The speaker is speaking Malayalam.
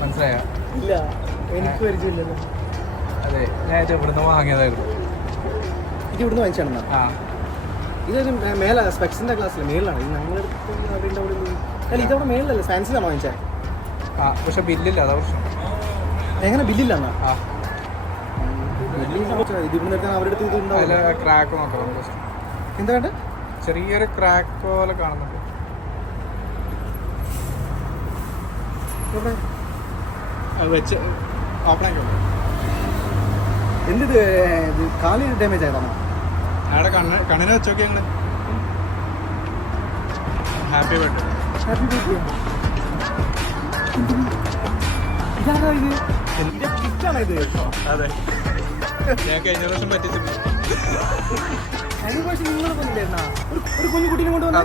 മനസ്സിലായ? ഇല്ല, എനിക്ക് പരിചയമില്ലല്ലോ. അതെ, ഞാൻ ഇവിടുന്ന് വാങ്ങിയതായിരുന്നു. ഇത് ഇവിടുന്ന് വാങ്ങിച്ചാണെന്നാ? ആ, ഇതൊരു മേലെ സ്പെക്സിന്റെ ക്ലാസ്സിലെ മേളിലാണ്. ഇത് ഞങ്ങളെടുത്ത് അവരുടെ അവിടെ അല്ല, ഇതവിടെ മേളിലല്ലേ, ഫാൻസിലാണോ വാങ്ങിച്ചത്? ആ, പക്ഷെ ബില്ലില്ല, അതാ പ്രശ്നം. എങ്ങനെ ബില്ലില്ല? ആ, ഇത് ഇവിടെ നിർത്താൻ അവരുടെ അടുത്ത് ഇത് അതിൽ ക്രാക്ക് നോക്കാം. എന്താ വേണ്ട? ചെറിയൊരു ക്രാക്ക് പോലെ കാണുന്നുണ്ട്. അത് വെച്ച് ഓപ്പണാക്കി എന്തിത് കാല് ഡാമേജ് ആയതാണോ? അവിടെ കണ്ണിനെ വെച്ചോക്കെ ഞങ്ങള്. Happy birthday. Happy birthday. ഇതാണോ ഇത്? ഗിഫ്റ്റാണോ ഇത്? അതെ, ഞാൻ കഴിഞ്ഞ പ്രാവശ്യം പറ്റിച്ചിട്ടുണ്ട്. കഴിഞ്ഞ പ്രാവശ്യം നിങ്ങൾ വന്നില്ലായിരുന്നാ ഒരു കുഞ്ഞു കുട്ടീനെ കൊണ്ടുവന്ന?